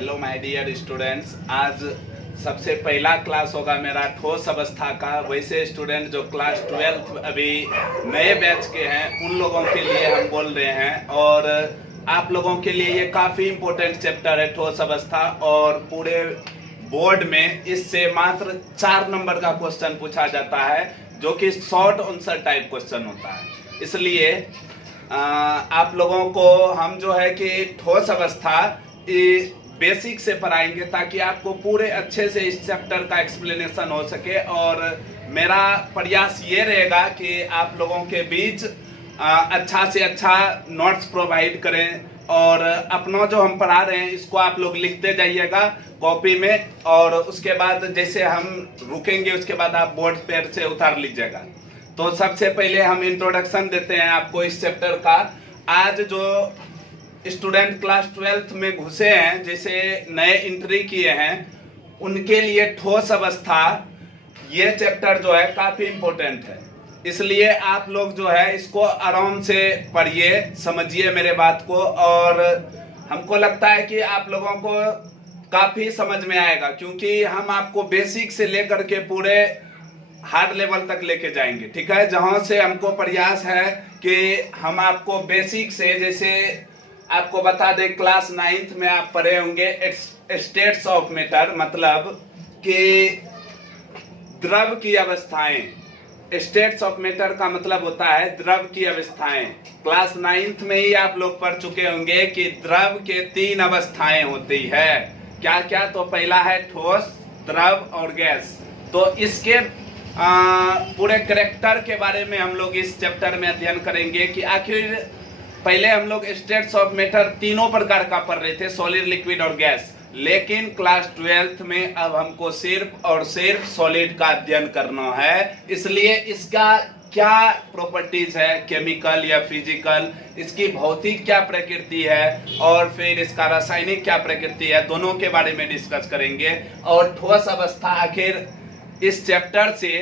Hello my dear students. आज सबसे पहला क्लास होगा मेरा ठोस अवस्था का। वैसे स्टूडेंट जो क्लास 12 अभी नए बैच के हैं उन लोगों के लिए हम बोल रहे हैं, और आप लोगों के लिए ये काफ़ी इम्पोर्टेंट चैप्टर है ठोस अवस्था। और पूरे बोर्ड में इससे मात्र 4 नंबर का क्वेश्चन पूछा जाता है, जो कि शॉर्ट आंसर टाइप क्वेश्चन होता है। इसलिए आप लोगों को हम जो है कि ठोस अवस्था बेसिक से पढ़ाएंगे, ताकि आपको पूरे अच्छे से इस चैप्टर का एक्सप्लेनेशन हो सके। और मेरा प्रयास ये रहेगा कि आप लोगों के बीच अच्छा से अच्छा नोट्स प्रोवाइड करें, और अपना जो हम पढ़ा रहे हैं इसको आप लोग लिखते जाइएगा कॉपी में, और उसके बाद जैसे हम रुकेंगे उसके बाद आप बोर्ड पेपर से उतार लीजिएगा। तो सबसे पहले हम इंट्रोडक्शन देते हैं आपको इस चैप्टर का। आज जो स्टूडेंट क्लास 12 में घुसे हैं, जैसे नए एंट्री किए हैं, उनके लिए ठोस अवस्था ये चैप्टर जो है काफ़ी इम्पोर्टेंट है। इसलिए आप लोग जो है इसको आराम से पढ़िए, समझिए मेरे बात को, और हमको लगता है कि आप लोगों को काफ़ी समझ में आएगा, क्योंकि हम आपको बेसिक से लेकर के पूरे हार्ड लेवल तक लेके जाएंगे। ठीक है, जहां से हमको प्रयास है कि हम आपको बेसिक से, जैसे आपको बता दें क्लास 9th में आप पढ़े होंगे स्टेट्स ऑफ मैटर, मतलब कि द्रव की अवस्थाएं। स्टेट्स ऑफ मैटर का मतलब होता है द्रव की अवस्थाएं। क्लास 9th में ही आप लोग पढ़ चुके होंगे कि द्रव के 3 अवस्थाएं होती है। क्या क्या? तो पहला है ठोस, द्रव और गैस। तो इसके पूरे कैरेक्टर के बारे में हम लोग इस चैप्टर में अध्ययन करेंगे कि आखिर पहले हम लोग स्टेट्स ऑफ मैटर तीनों प्रकार का पढ़ रहे थे, सॉलिड, लिक्विड और गैस। लेकिन क्लास 12 में अब हमको सिर्फ और सिर्फ सॉलिड का अध्ययन करना है। इसलिए इसका क्या प्रॉपर्टीज है, केमिकल या फिजिकल, इसकी भौतिक क्या प्रकृति है, और फिर इसका रासायनिक क्या प्रकृति है, दोनों के बारे में डिस्कस करेंगे। और ठोस अवस्था आखिर इस चैप्टर से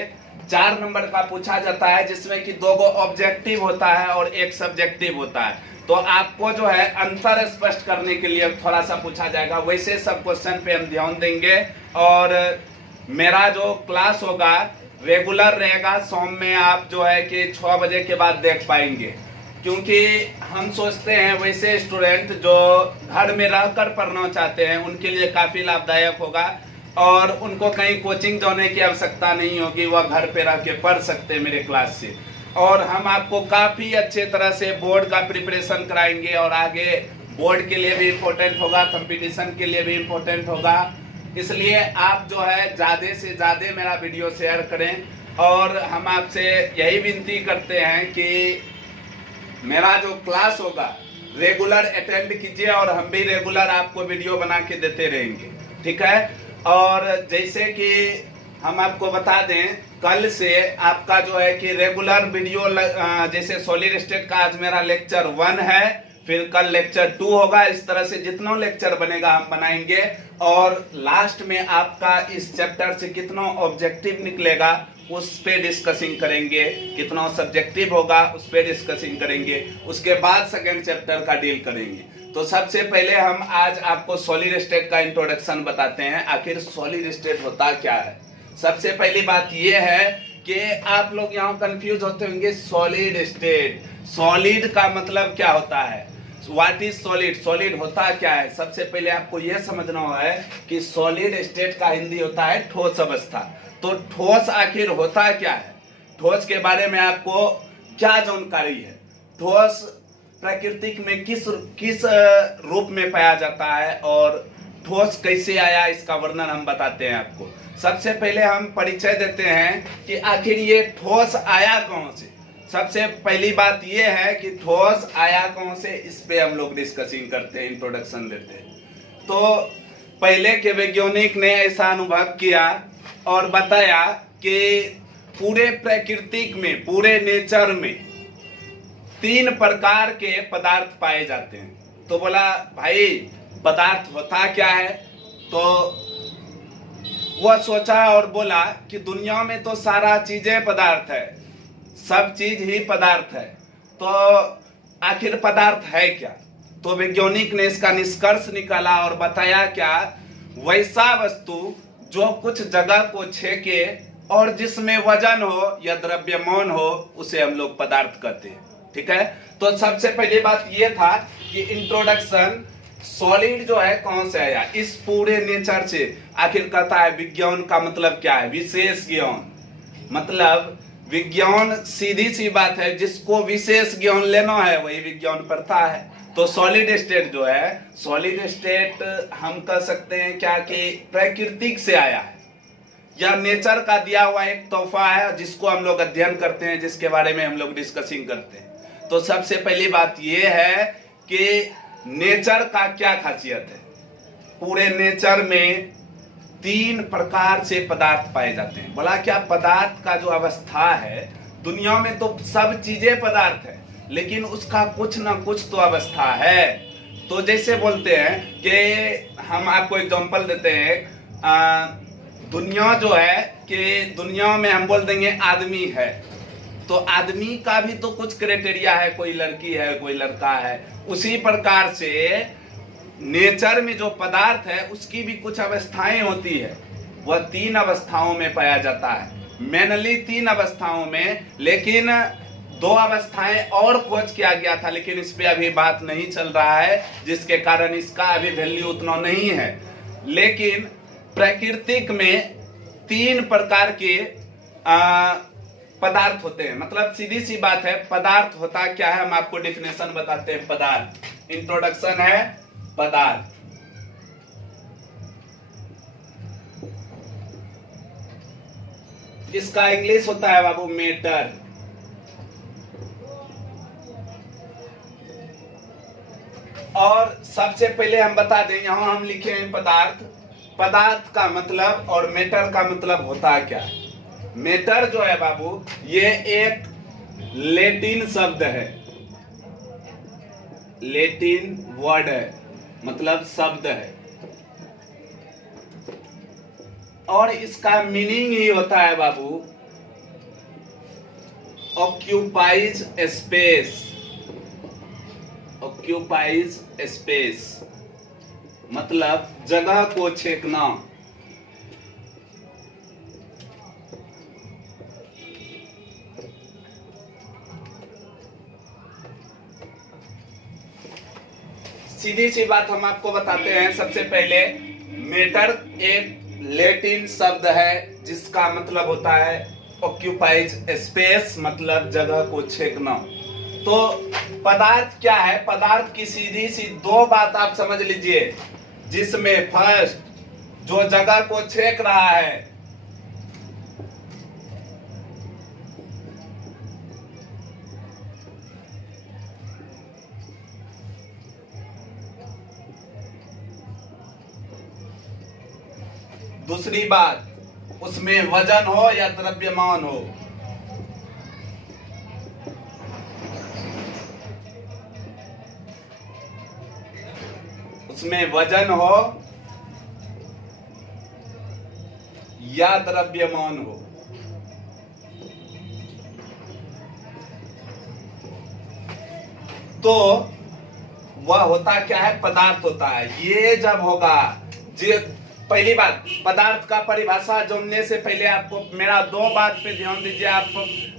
4 नंबर का पूछा जाता है, जिसमें कि 2 ऑब्जेक्टिव होता है और 1 सब्जेक्टिव होता है। तो आपको जो है अंतर स्पष्ट करने के लिए थोड़ा सा पूछा जाएगा। वैसे सब क्वेश्चन पे हम ध्यान देंगे, और मेरा जो क्लास होगा रेगुलर रहेगा। शाम में आप जो है कि 6 बजे के बाद देख पाएंगे, क्योंकि हम सोचते हैं वैसे स्टूडेंट जो घर में रहकर पढ़ना चाहते हैं उनके लिए काफ़ी लाभदायक होगा, और उनको कहीं कोचिंग जाने की आवश्यकता नहीं होगी, वह घर पे रह के पढ़ सकते हैं मेरे क्लास से। और हम आपको काफ़ी अच्छे तरह से बोर्ड का प्रिपरेशन कराएंगे, और आगे बोर्ड के लिए भी इम्पोर्टेंट होगा, कंपटीशन के लिए भी इम्पोर्टेंट होगा। इसलिए आप जो है ज़्यादा से ज़्यादा मेरा वीडियो शेयर करें, और हम आपसे यही विनती करते हैं कि मेरा जो क्लास होगा रेगुलर अटेंड कीजिए, और हम भी रेगुलर आपको वीडियो बना के देते रहेंगे। ठीक है, और जैसे कि हम आपको बता दें, कल से आपका जो है कि रेगुलर वीडियो, जैसे सॉलिड स्टेट का आज मेरा लेक्चर 1 है, फिर कल लेक्चर 2 होगा। इस तरह से जितना लेक्चर बनेगा हम बनाएंगे, और लास्ट में आपका इस चैप्टर से कितना ऑब्जेक्टिव निकलेगा उस पे डिस्कसिंग करेंगे, कितना सब्जेक्टिव होगा उस पे डिस्कसिंग करेंगे। उसके बाद सेकंड चैप्टर का डील करेंगे। तो सबसे पहले हम आज आपको सॉलिड स्टेट का इंट्रोडक्शन बताते हैं। आखिर सॉलिड स्टेट होता क्या है? सबसे पहली बात यह है कि आप लोग यहाँ कंफ्यूज होते होंगे, सॉलिड स्टेट, सॉलिड का मतलब क्या होता है, व्हाट इज सॉलिड, सॉलिड होता क्या है? सबसे पहले आपको यह समझना है कि सॉलिड स्टेट का हिंदी होता है ठोस अवस्था। तो ठोस आखिर होता क्या है, ठोस के बारे में आपको क्या जानकारी है, ठोस प्रकृति में किस रूप में पाया जाता है, और ठोस कैसे आया, इसका वर्णन हम बताते हैं आपको। सबसे पहले हम परिचय देते हैं कि आखिर ये ठोस आया कौन से। सबसे पहली बात ये है कि ठोस आया कौन से, इस पे हम लोग डिस्कसिंग करते हैं, इंट्रोडक्शन देते हैं। तो पहले के वैज्ञानिक ने ऐसा अनुभव किया और बताया कि पूरे प्रकृति में, पूरे नेचर में 3 प्रकार के पदार्थ पाए जाते हैं। तो बोला भाई पदार्थ होता क्या है? तो वह सोचा और बोला कि दुनिया में तो सारा चीजें पदार्थ है, सब चीज ही पदार्थ है, तो आखिर पदार्थ है क्या? तो वैज्ञानिक ने इसका निष्कर्ष निकाला और बताया क्या, वैसा वस्तु जो कुछ जगह को छेके और जिसमें वजन हो या द्रव्यमान हो उसे हम लोग पदार्थ कहते हैं। ठीक है, तो सबसे पहली बात यह था कि इंट्रोडक्शन सॉलिड जो है कौन से आया इस पूरे नेचर से। आखिर कहता है विज्ञान का मतलब क्या है, विशेष ज्ञान। मतलब विज्ञान सीधी सी बात है, जिसको विशेष ज्ञान लेना है वही विज्ञान पढ़ता है। तो सॉलिड स्टेट जो है, सॉलिड स्टेट हम कह सकते हैं क्या कि प्राकृतिक से आया है या नेचर का दिया हुआ एक तोहफा है जिसको हम लोग अध्ययन करते हैं, जिसके बारे में हम लोग डिस्कसिंग करते हैं। तो सबसे पहली बात यह है कि नेचर का क्या खासियत है। पूरे नेचर में 3 प्रकार से पदार्थ पाए जाते हैं। बोला क्या, पदार्थ का जो अवस्था है, दुनिया में तो सब चीजें पदार्थ है लेकिन उसका कुछ ना कुछ तो अवस्था है। तो जैसे बोलते हैं कि हम आपको एग्जांपल देते हैं, दुनिया जो है कि दुनिया में हम बोल देंगे आदमी है, तो आदमी का भी तो कुछ क्राइटेरिया है, कोई लड़की है कोई लड़का है। उसी प्रकार से नेचर में जो पदार्थ है उसकी भी कुछ अवस्थाएं होती है, वह 3 अवस्थाओं में पाया जाता है। मेनली 3 अवस्थाओं में, लेकिन 2 अवस्थाएं और खोज किया गया था, लेकिन इस पे अभी बात नहीं चल रहा है, जिसके कारण इसका अभी वैल्यू उतना नहीं है। लेकिन प्राकृतिक में 3 प्रकार के पदार्थ होते हैं। मतलब सीधी सी बात है, पदार्थ होता क्या है हम आपको डेफिनेशन बताते हैं। पदार्थ, इंट्रोडक्शन है पदार्थ। इसका इंग्लिश होता है बाबू मैटर। और सबसे पहले हम बता दें, यहां हम लिखे हैं पदार्थ। पदार्थ का मतलब और मैटर का मतलब होता क्या है। मैटर जो है बाबू, ये एक लैटिन शब्द है, लैटिन वर्ड है, मतलब शब्द है, और इसका मीनिंग ही होता है बाबू ऑक्यूपाइज स्पेस। ऑक्यूपाइज स्पेस मतलब जगह को छेकना। सीधी सी बात हम आपको बताते हैं। सबसे पहले मैटर एक लैटिन शब्द है जिसका मतलब होता है ऑक्यूपाइज स्पेस, मतलब जगह को छेकना। तो पदार्थ क्या है, पदार्थ की सीधी सी 2 बात आप समझ लीजिए, जिसमें फर्स्ट जो जगह को छेक रहा है, दूसरी बात उसमें वजन हो या द्रव्यमान हो, उसमें वजन हो या द्रव्यमान हो। तो वह होता क्या है, पदार्थ होता है। ये जब होगा, पहली बात पदार्थ का परिभाषा जोड़ने से पहले आपको मेरा 2 बात पे ध्यान दीजिए। आप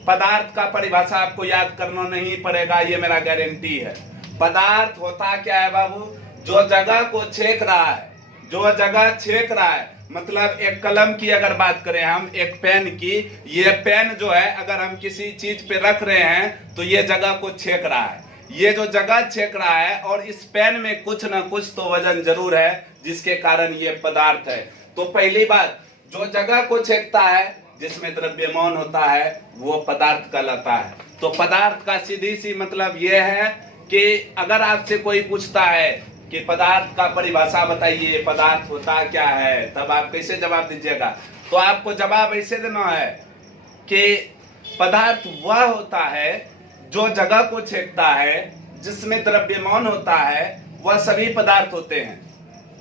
पदार्थ का परिभाषा आपको याद करना नहीं पड़ेगा, ये मेरा गारंटी है। पदार्थ होता क्या है बाबू, जो जगह को छेक रहा है, जो जगह छेक रहा है। मतलब एक कलम की अगर बात करें हम, एक पेन की, ये पेन जो है अगर हम किसी चीज पे रख रहे हैं तो ये जगह को छेक रहा है। ये जो जगह छेक रहा है और इस पेन में कुछ ना कुछ तो वजन जरूर है, जिसके कारण ये पदार्थ है। तो पहली बात, जो जगह को छेकता है जिसमें द्रव्यमान होता है वो पदार्थ कहलाता है। तो पदार्थ का सीधी सी मतलब ये है कि अगर आपसे कोई पूछता है कि पदार्थ का परिभाषा बताइए, पदार्थ होता क्या है, तब आप कैसे जवाब दीजिएगा। तो आपको जवाब ऐसे देना है कि पदार्थ वह होता है जो जगह को छेकता है, जिसमें द्रव्यमान होता है, वह सभी पदार्थ होते हैं।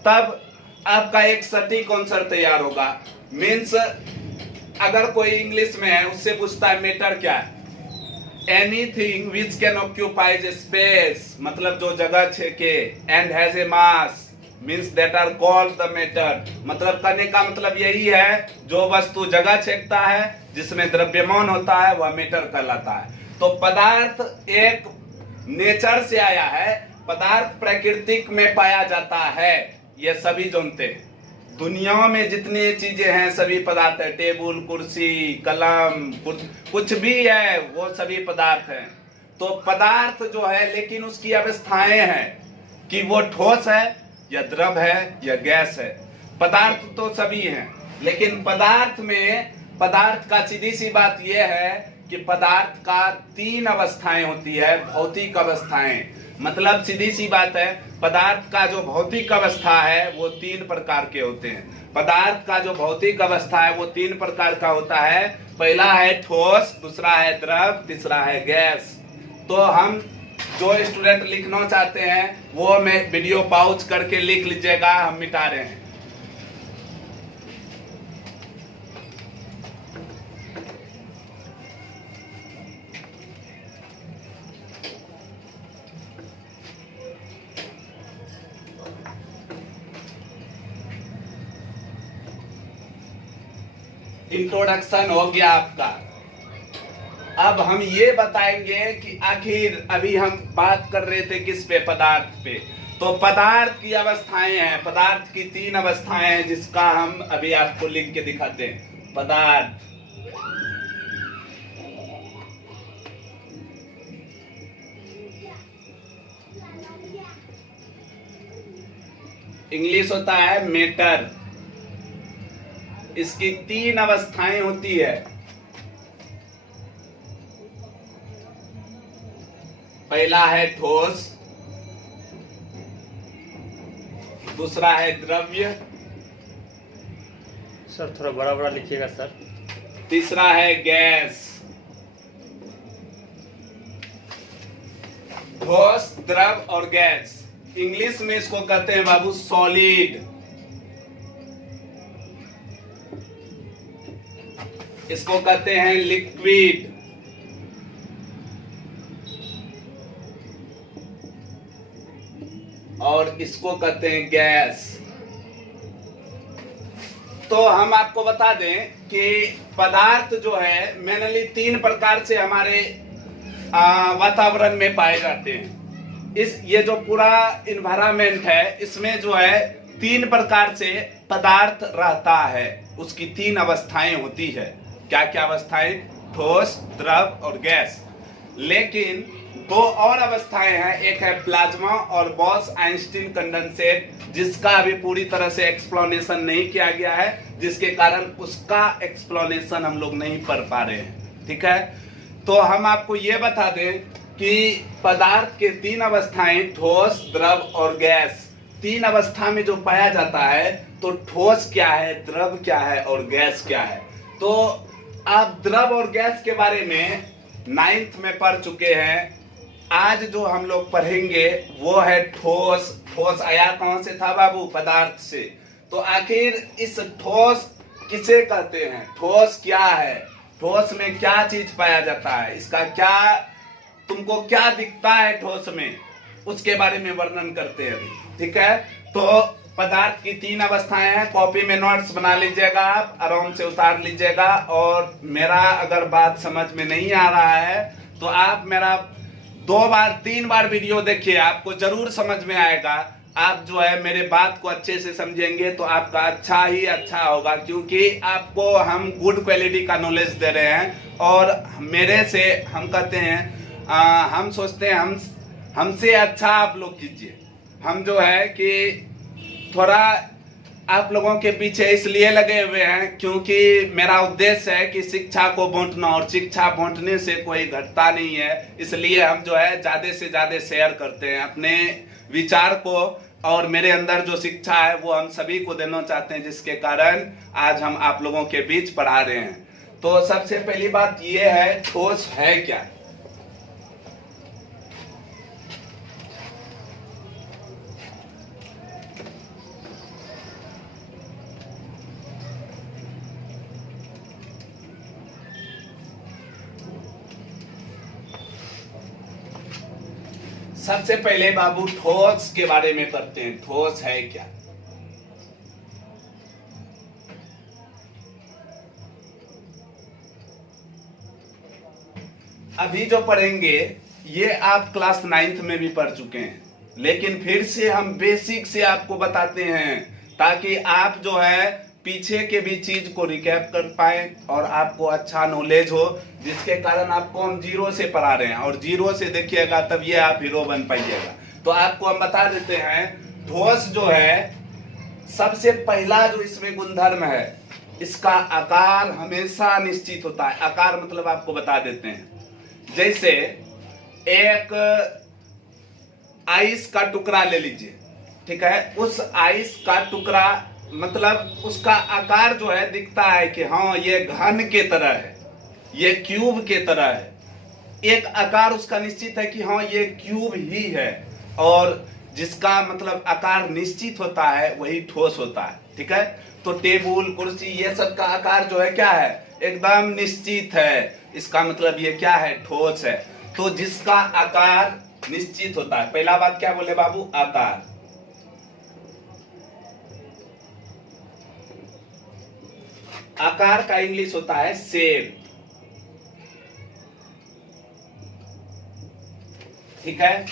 तब आपका एक सटीक आंसर तैयार होगा। मीन्स अगर कोई इंग्लिश में है, उससे पूछता है मैटर क्या है, anything which can occupies space, मतलब जो जगह छेके, and has a mass means that are called the matter. मतलब करने का मतलब यही है, जो वस्तु जगह छेकता है, जिसमें द्रव्यमान होता है, वह मैटर कहलाता है। तो पदार्थ एक नेचर से आया है, पदार्थ प्रकृतिक में पाया जाता है, ये सभी जानते हैं। दुनिया में जितनी चीजें हैं सभी पदार्थ है, टेबल, कुर्सी, कलम, कुछ भी है, वो सभी पदार्थ हैं। तो पदार्थ जो है, लेकिन उसकी अवस्थाएं हैं कि वो ठोस है या द्रव है या गैस है। पदार्थ तो सभी हैं, लेकिन पदार्थ में, पदार्थ का सीधी सी बात यह है कि पदार्थ का 3 अवस्थाएं होती है, भौतिक अवस्थाएं। मतलब सीधी सी बात है, पदार्थ का जो भौतिक अवस्था है वो 3 प्रकार के होते हैं। पदार्थ का जो भौतिक अवस्था है वो 3 प्रकार का होता है। पहला है ठोस, दूसरा है द्रव, तीसरा है गैस। तो हम जो स्टूडेंट लिखना चाहते हैं वो मैं वीडियो पॉज करके लिख लीजिएगा, हम मिटा रहे हैं। इंट्रोडक्शन हो गया आपका। अब हम ये बताएंगे कि आखिर अभी हम बात कर रहे थे किस पे, पदार्थ पे। तो पदार्थ की अवस्थाएं हैं, पदार्थ की 3 अवस्थाएं हैं, जिसका हम अभी आपको लिख के दिखाते हैं। पदार्थ, इंग्लिश होता है मैटर। इसकी 3 अवस्थाएं होती है। पहला है ठोस, दूसरा है द्रव्य, सर थोड़ा बड़ा बड़ा लिखिएगा सर, तीसरा है गैस। ठोस, द्रव और गैस। इंग्लिश में इसको कहते हैं बाबू सॉलिड, इसको कहते हैं लिक्विड, और इसको कहते हैं गैस। तो हम आपको बता दें कि पदार्थ जो है मेनली 3 प्रकार से हमारे वातावरण में पाए जाते हैं। ये जो पूरा इन्वायरमेंट है, इसमें जो है 3 प्रकार से पदार्थ रहता है। उसकी 3 अवस्थाएं होती है। क्या क्या अवस्थाएं? ठोस, द्रव और गैस। लेकिन 2 और अवस्थाएं हैं, एक है प्लाज्मा और बॉस-आइंस्टीन कंडेंसेट, जिसका अभी पूरी तरह से एक्सप्लेनेशन नहीं किया गया है, जिसके कारण उसका एक्सप्लेनेशन हम लोग नहीं पढ़ पा रहे हैं। ठीक है, तो हम आपको ये बता दें कि पदार्थ के 3 अवस्थाएं, ठोस, द्रव और गैस। 3 अवस्था में जो पाया जाता है, तो ठोस क्या है, द्रव क्या है और गैस क्या है। तो आप द्रव और गैस के बारे में 9th में पढ़ चुके हैं। आज जो हम लोग पढ़ेंगे वो है ठोस। ठोस आया कौन से था बाबू? पदार्थ से। तो आखिर इस ठोस किसे कहते हैं? ठोस क्या है? ठोस में क्या चीज पाया जाता है? इसका क्या, तुमको क्या दिखता है ठोस में, उसके बारे में वर्णन करते हैं अभी। ठीक है, तो पदार्थ की 3 अवस्थाएं हैं। कॉपी में नोट्स बना लीजिएगा, आप आराम से उतार लीजिएगा। और मेरा अगर बात समझ में नहीं आ रहा है तो आप मेरा 2 बार 3 बार वीडियो देखिए, आपको जरूर समझ में आएगा। आप जो है मेरे बात को अच्छे से समझेंगे तो आपका अच्छा ही अच्छा होगा, क्योंकि आपको हम गुड क्वालिटी का नॉलेज दे रहे हैं। और मेरे से हम कहते हैं, हम सोचते हैं हमसे अच्छा आप लोग कीजिए। हम जो है कि थोड़ा आप लोगों के पीछे इसलिए लगे हुए हैं क्योंकि मेरा उद्देश्य है कि शिक्षा को बांटना, और शिक्षा बांटने से कोई घटता नहीं है। इसलिए हम जो है ज्यादा से ज्यादा शेयर करते हैं अपने विचार को, और मेरे अंदर जो शिक्षा है वो हम सभी को देना चाहते हैं, जिसके कारण आज हम आप लोगों के बीच पढ़ा रहे हैं। तो सबसे पहली बात ये है, ठोस है क्या? सबसे पहले बाबू ठोस के बारे में करते हैं। ठोस है क्या? अभी जो पढ़ेंगे ये आप क्लास 9th में भी पढ़ चुके हैं, लेकिन फिर से हम बेसिक से आपको बताते हैं ताकि आप जो है पीछे के भी चीज को रिकैप कर पाए और आपको अच्छा नॉलेज हो, जिसके कारण आपको हम जीरो से पढ़ा रहे हैं और जीरो से देखिएगा तब ये आप हीरो बन पाइएगा। तो आपको हम बता देते हैं ठोस जो है सबसे पहला जो इसमें गुणधर्म है, इसका आकार हमेशा निश्चित होता है। आकार मतलब आपको बता देते हैं, जैसे एक आइस का टुकड़ा ले लीजिए, ठीक है। उस आइस का टुकड़ा मतलब उसका आकार जो है दिखता है कि हाँ ये घन के तरह है, ये क्यूब के तरह है। एक आकार उसका निश्चित है कि हाँ ये क्यूब ही है, और जिसका मतलब आकार निश्चित होता है वही ठोस होता है, ठीक है। तो टेबल कुर्सी ये सब का आकार जो है क्या है, एकदम निश्चित है। इसका मतलब ये क्या है, ठोस है। तो जिसका आकार निश्चित होता है, पहला बात क्या बोले बाबू, आकार। आकार का इंग्लिश होता है शेप, ठीक है।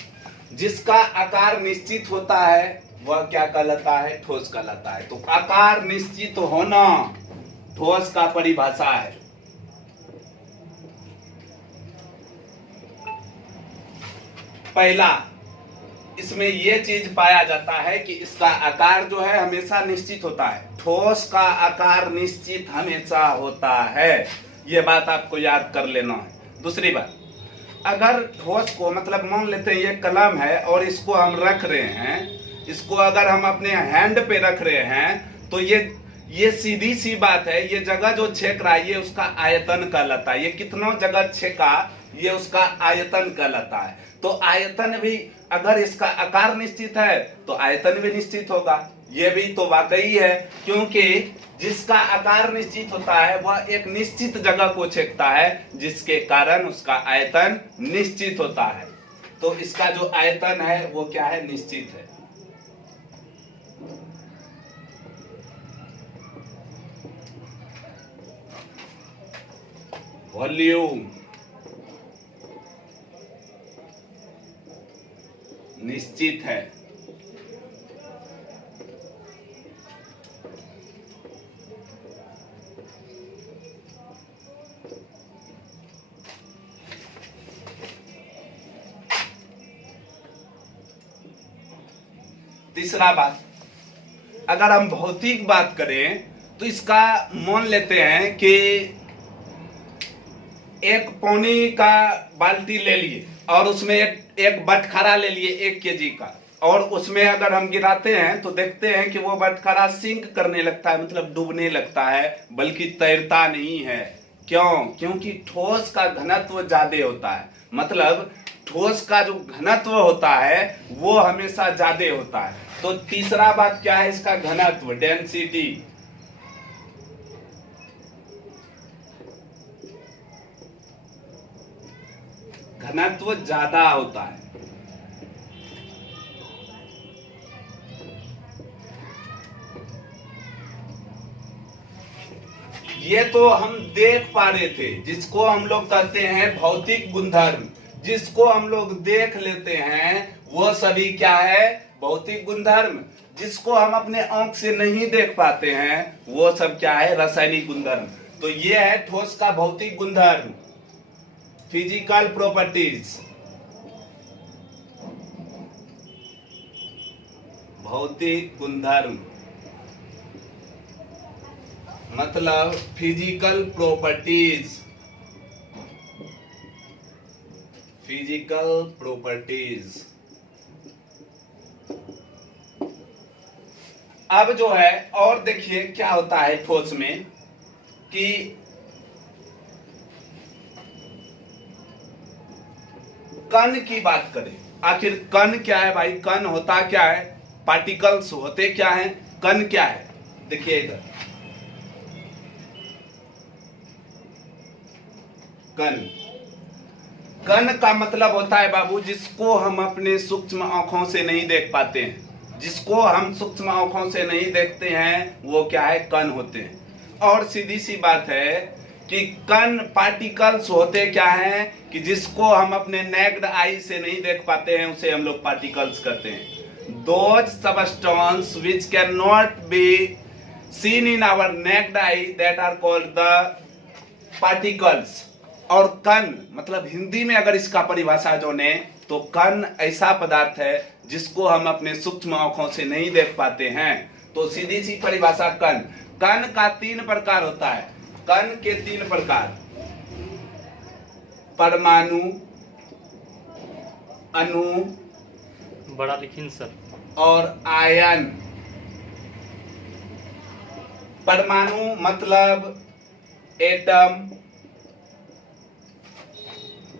जिसका आकार निश्चित होता है वह क्या कहलाता है, ठोस कहलाता है। तो आकार निश्चित होना ठोस का परिभाषा है। पहला इसमें यह चीज पाया जाता है कि इसका आकार जो है हमेशा निश्चित होता है। ठोस का आकार निश्चित हमेशा होता है, यह बात आपको याद कर लेना है। दूसरी बात, अगर ठोस को मतलब मान लेते हैं ये कलम है और इसको हम रख रहे हैं, इसको अगर हम अपने हैंड पे रख रहे हैं तो ये सीधी सी बात है, ये जगह जो छेक रहा है ये उसका आयतन कहलाता है। ये कितना जगह छेका ये उसका आयतन कहलाता है। तो आयतन भी अगर इसका आकार निश्चित है तो आयतन भी निश्चित होगा। ये भी तो वाकई है, क्योंकि जिसका आकार निश्चित होता है वह एक निश्चित जगह को छेकता है, जिसके कारण उसका आयतन निश्चित होता है। तो इसका जो आयतन है वो क्या है, निश्चित है। वॉल्यूम निश्चित है। तीसरा बात, अगर हम भौतिक बात करें तो इसका मान लेते हैं कि एक पानी का बाल्टी ले लिए और उसमें एक बटखरा ले लिए 1 kg का, और उसमें अगर हम गिराते हैं तो देखते हैं कि वो बटखरा सिंक करने लगता है, मतलब डूबने लगता है, बल्कि तैरता नहीं है। क्यों? क्योंकि ठोस का घनत्व ज्यादा होता है। मतलब ठोस का जो घनत्व होता है वो हमेशा ज्यादा होता है। तो तीसरा बात क्या है, इसका घनत्व, डेंसिटी। घनत्व ज्यादा होता है। ये तो हम देख पा रहे थे, जिसको हम लोग कहते हैं भौतिक गुणधर्म। जिसको हम लोग देख लेते हैं वो सभी क्या है, भौतिक गुणधर्म। जिसको हम अपने आंख से नहीं देख पाते हैं वो सब क्या है, रासायनिक गुणधर्म। तो ये है ठोस का भौतिक गुणधर्म, फिजिकल प्रॉपर्टीज। भौतिक गुणधर्म मतलब फिजिकल प्रॉपर्टीज। Physical properties. अब जो है और देखिए क्या होता है ठोस में कि कण की बात करें। आखिर कण क्या है भाई? कण होता क्या है? पार्टिकल्स होते क्या है? कण क्या है? देखिए इधर कण। कण का मतलब होता है बाबू जिसको हम अपने सूक्ष्म आंखों से नहीं देख पाते हैं। जिसको हम सूक्ष्म आंखों से नहीं देखते हैं वो क्या है, कण होते हैं। और सीधी सी बात है कि कण पार्टिकल्स होते क्या हैं कि जिसको हम अपने नेक्ड आई से नहीं देख पाते हैं उसे हम लोग पार्टिकल्स कहते हैं। Those substance which can not be seen in our naked eye that are called the particles। और कण मतलब हिंदी में अगर इसका परिभाषा जोने तो कण ऐसा पदार्थ है जिसको हम अपने सूक्ष्म आंखों से नहीं देख पाते हैं। तो सीधी सी परिभाषा कण का 3 प्रकार होता है। कण के 3 प्रकार, परमाणु, अणु, बड़ा लिखिन सर, और आयन। परमाणु मतलब एटम,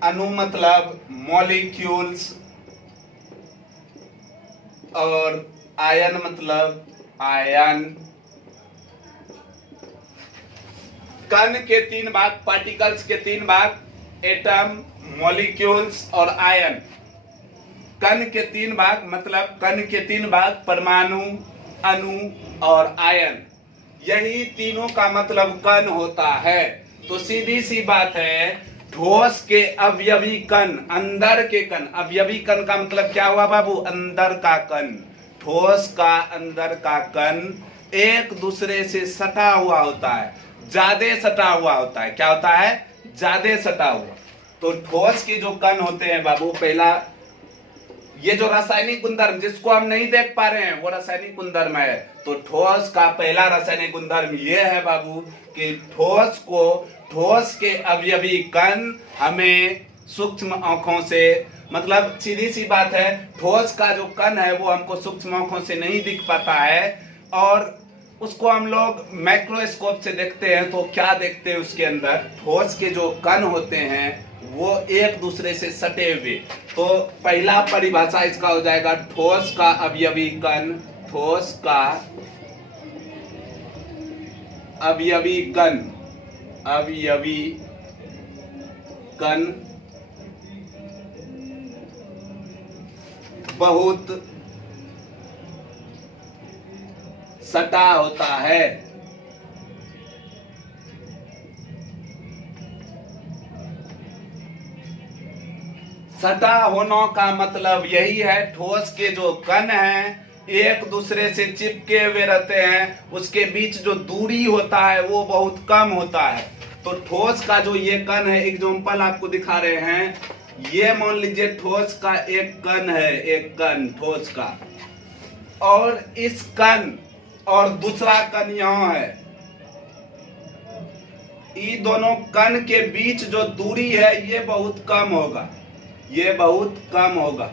अणु मतलब मॉलिक्यूल्स, और आयन मतलब आयन। कण के 3 भाग, पार्टिकल्स के 3 भाग, एटम, मॉलिक्यूल्स और आयन। कण के 3 भाग मतलब कण के 3 भाग, परमाणु, अणु और आयन। यही तीनों का मतलब कण होता है। तो सीधी सी बात है, ठोस के अवयवी कण, अंदर के कण। अवयवी कण का मतलब क्या हुआ बाबू, अंदर का कण। ठोस का अंदर का कण एक दूसरे से सटा हुआ होता है, ज्यादा सटा हुआ होता है। क्या होता है, ज्यादा सटा हुआ। तो ठोस के जो कण होते हैं बाबू, पहला ये जो रासायनिक गुणधर्म जिसको हम नहीं देख पा रहे हैं वो रासायनिक गुणधर्म है। तो ठोस का पहला रासायनिक गुणधर्म ये है बाबू कि ठोस के अवयवी कण हमें सूक्ष्म आंखों से, मतलब सीधी सी बात है, ठोस का जो कण है वो हमको सूक्ष्म आंखों से नहीं दिख पाता है और उसको हम लोग माइक्रोस्कोप से देखते हैं। तो क्या देखते हैं उसके अंदर, ठोस के जो कण होते हैं वो एक दूसरे से सटे हुए। तो पहला परिभाषा इसका हो जाएगा ठोस का अवयवी कण। ठोस का अवयवी कण, अवयवी कण बहुत सटा होता है। सटा होने का मतलब यही है, ठोस के जो कण हैं एक दूसरे से चिपके हुए रहते हैं, उसके बीच जो दूरी होता है वो बहुत कम होता है। तो ठोस का जो ये कण है, एग्जांपल आपको दिखा रहे हैं, ये मान लीजिए ठोस का एक कण है, एक कण ठोस का, और इस कण और दूसरा कण यहाँ है। ये दोनों कण के बीच जो दूरी है ये बहुत कम होगा, ये बहुत कम होगा।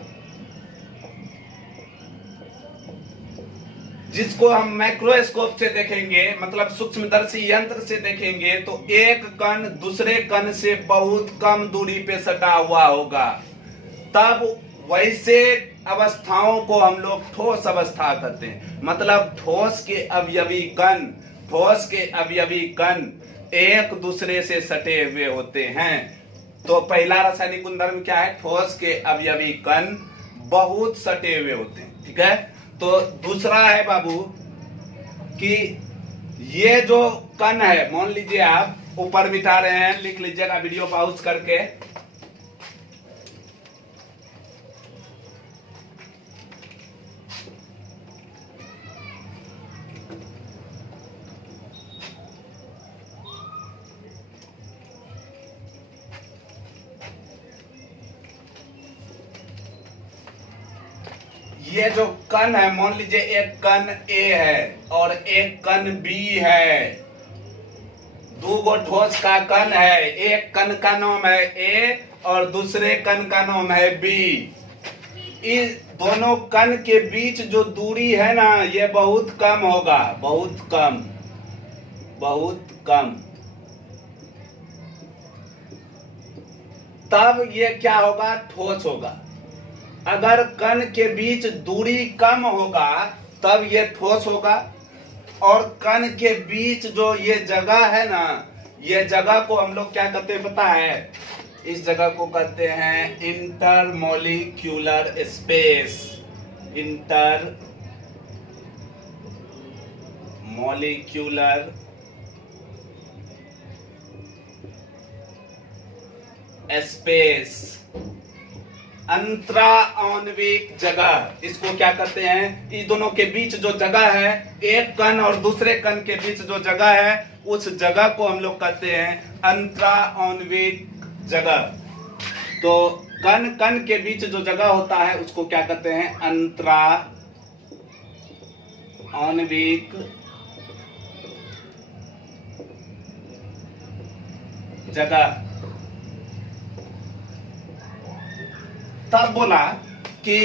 जिसको हम माइक्रोस्कोप से देखेंगे, मतलब सूक्ष्मदर्शी यंत्र से देखेंगे, तो एक कण दूसरे कण से बहुत कम दूरी पे सटा हुआ होगा। तब वैसे अवस्थाओं को हम लोग ठोस अवस्था कहते हैं। मतलब ठोस के अवयवी कण, ठोस के अवयवी कण एक दूसरे से सटे हुए होते हैं। तो पहला रासायनिक गुणधर्म क्या है, ठोस के अवयवी कण बहुत सटे हुए होते हैं। ठीक है। तो दूसरा है बाबू कि ये जो कण है, मान लीजिए आप ऊपर मिटा रहे हैं, लिख लीजिएगा वीडियो पॉज करके। ये जो कण है, मान लीजिए एक कण ए है और एक कण बी है। दो गो ठोस का कण है, एक कण का नाम है ए और दूसरे कण का नाम है बी। इस दोनों कण के बीच जो दूरी है ना, ये बहुत कम होगा, बहुत कम, बहुत कम। तब ये क्या होगा, ठोस होगा। अगर कण के बीच दूरी कम होगा तब ये ठोस होगा, और कण के बीच जो ये जगह है ना, ये जगह को हम लोग क्या कहते हैं पता है, इस जगह को कहते हैं इंटरमोलिक्यूलर स्पेस। इंटरमोलिक्यूलर स्पेस, अंतराआण्विक जगह। इसको क्या कहते हैं? इन दोनों के बीच जो जगह है, एक कण और दूसरे कण के बीच जो जगह है, उस जगह को हम लोग कहते हैं अंतराआण्विक जगह। तो कण कण के बीच जो जगह होता है उसको क्या कहते हैं? अंतराआण्विक जगह। तब बोला कि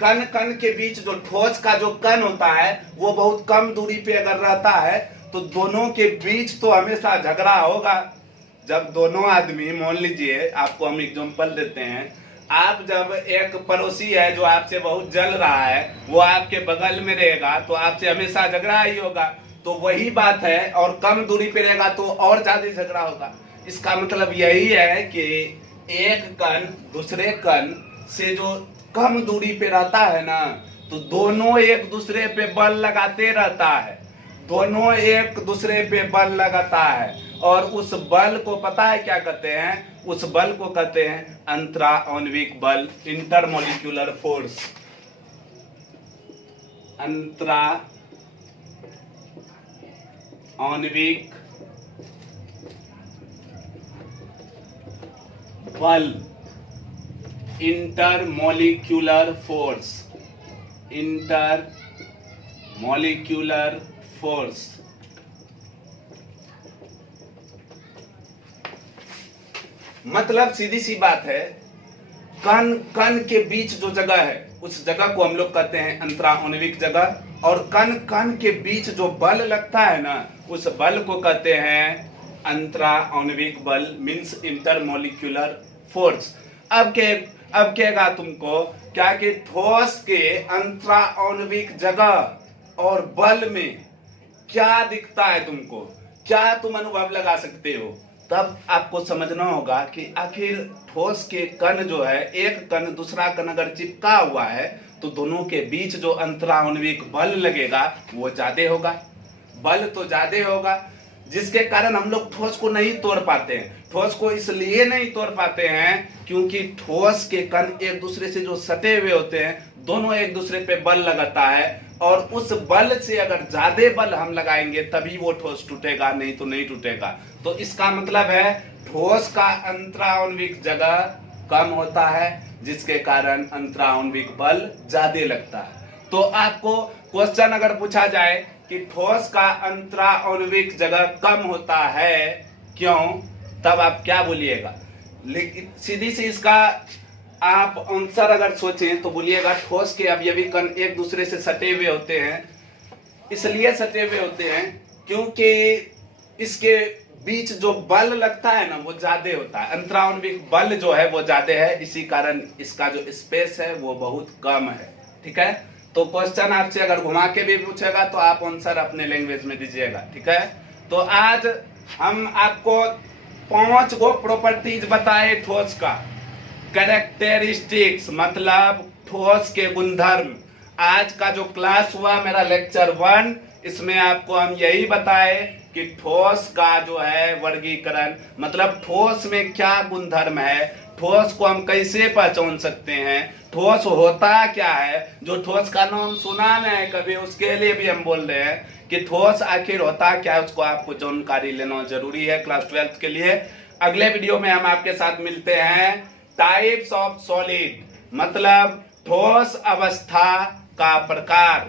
कण कण के बीच जो ठोस का जो कण होता है वो बहुत कम दूरी पे अगर रहता है तो दोनों के बीच तो हमेशा झगड़ा होगा। जब दोनों आदमी, मान लीजिए आपको हम एग्जांपल देते हैं, आप जब एक पड़ोसी है जो आपसे बहुत जल रहा है, वो आपके बगल में रहेगा तो आपसे हमेशा झगड़ा ही होगा। तो वही बात है, और कम दूरी पे रहेगा तो और ज्यादा झगड़ा होगा। इसका मतलब यही है कि एक कण दूसरे कण से जो कम दूरी पे रहता है ना, तो दोनों एक दूसरे पे बल लगाते रहता है, दोनों एक दूसरे पे बल लगाता है, और उस बल को पता है क्या कहते हैं? उस बल को कहते हैं अंतराआण्विक बल, इंटरमोलिक्यूलर फोर्स। अंतराआण्विक बल, इंटरमोलिक्यूलर फोर्स, इंटरमोलिक्यूलर फोर्स। मतलब सीधी सी बात है, कण कण के बीच जो जगह है उस जगह को हम लोग कहते हैं अंतराआण्विक जगह, और कण कण के बीच जो बल लगता है ना, उस बल को कहते हैं अंतराआण्विक बल, मींस इंटरमोलिक्यूलर फोर्स। अब कहेगा तुमको क्या कि ठोस के अंतराआण्विक जगह और बल में क्या दिखता है तुमको, क्या तुम अनुभव लगा सकते हो? तब आपको समझना होगा कि आखिर ठोस के कण जो है, एक कण दूसरा कण अगर चिपका हुआ है तो दोनों के बीच जो अंतराआण्विक बल लगेगा वो ज्यादा होगा, बल तो ज्यादा होगा, जिसके कारण हम लोग ठोस को नहीं तोड़ पाते हैं। ठोस को इसलिए नहीं तोड़ पाते हैं क्योंकि ठोस के कण एक दूसरे से जो सटे हुए होते हैं, दोनों एक दूसरे पे बल लगाता है, और उस बल से अगर ज्यादा बल हम लगाएंगे तभी वो ठोस टूटेगा, नहीं तो नहीं टूटेगा। तो इसका मतलब है ठोस का अंतराआण्विक जगह कम होता है, जिसके कारण अंतराआण्विक बल ज्यादा लगता है। तो आपको क्वेश्चन अगर पूछा जाए कि ठोस का अंतराआण्विक जगह कम होता है क्यों, तब आप क्या बोलिएगा? लेकिन सीधी सी इसका आप आंसर अगर सोचें तो बोलिएगा ठोस के अवयवी कण एक दूसरे से सटे हुए होते हैं। इसलिए सटे हुए होते हैं क्योंकि इसके बीच जो बल लगता है ना वो ज्यादा होता है, अंतराआण्विक बल जो है वो ज्यादा है, इसी कारण इसका जो स्पेस है वो बहुत कम है। ठीक है, तो क्वेश्चन आपसे अगर घुमा के भी पूछेगा तो आप आंसर अपने लैंग्वेज में दीजिएगा। ठीक है, तो आज हम आपको 5 गो प्रॉपर्टीज बताए ठोस का, कैरेक्टरिस्टिक्स मतलब ठोस के गुणधर्म। आज का जो क्लास हुआ मेरा लेक्चर 1, इसमें आपको हम यही बताए कि ठोस का जो है वर्गीकरण, मतलब ठोस में क्या गुणधर्म है, ठोस को हम कैसे पहचान सकते हैं, ठोस होता क्या है। जो ठोस का नाम सुना नहीं है कभी, उसके लिए भी हम बोल रहे हैं कि ठोस आखिर होता क्या है, उसको आपको जानकारी लेना जरूरी है क्लास 12 के लिए। अगले वीडियो में हम आपके साथ मिलते हैं। टाइप्स ऑफ सॉलिड मतलब ठोस अवस्था का प्रकार,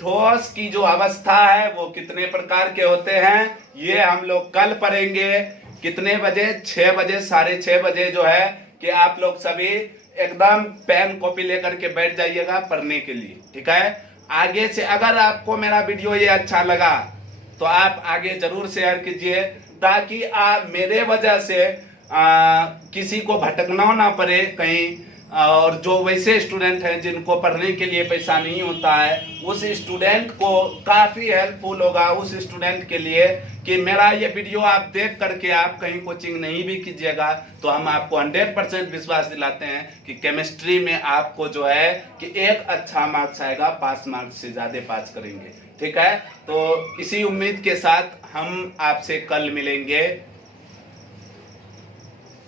ठोस की जो अवस्था है वो कितने प्रकार के होते हैं, ये हम लोग कल पढ़ेंगे। कितने बजे? 6 बजे, 6:30 बजे जो है कि आप लोग सभी एकदम पेन कॉपी लेकर के बैठ जाइएगा पढ़ने के लिए। ठीक है, आगे से अगर आपको मेरा वीडियो ये अच्छा लगा तो आप आगे जरूर शेयर कीजिए, ताकि आप मेरे वजह से किसी को भटकना ना पड़े, कहीं और जो वैसे स्टूडेंट हैं जिनको पढ़ने के लिए पैसा नहीं होता है, उस स्टूडेंट को काफ़ी हेल्पफुल होगा उस स्टूडेंट के लिए कि मेरा ये वीडियो आप देख करके आप कहीं कोचिंग नहीं भी कीजिएगा तो हम आपको 100% विश्वास दिलाते हैं कि केमिस्ट्री में आपको जो है कि एक अच्छा मार्क्स आएगा, पास मार्क्स से ज़्यादा पास करेंगे। ठीक है, तो इसी उम्मीद के साथ हम आपसे कल मिलेंगे।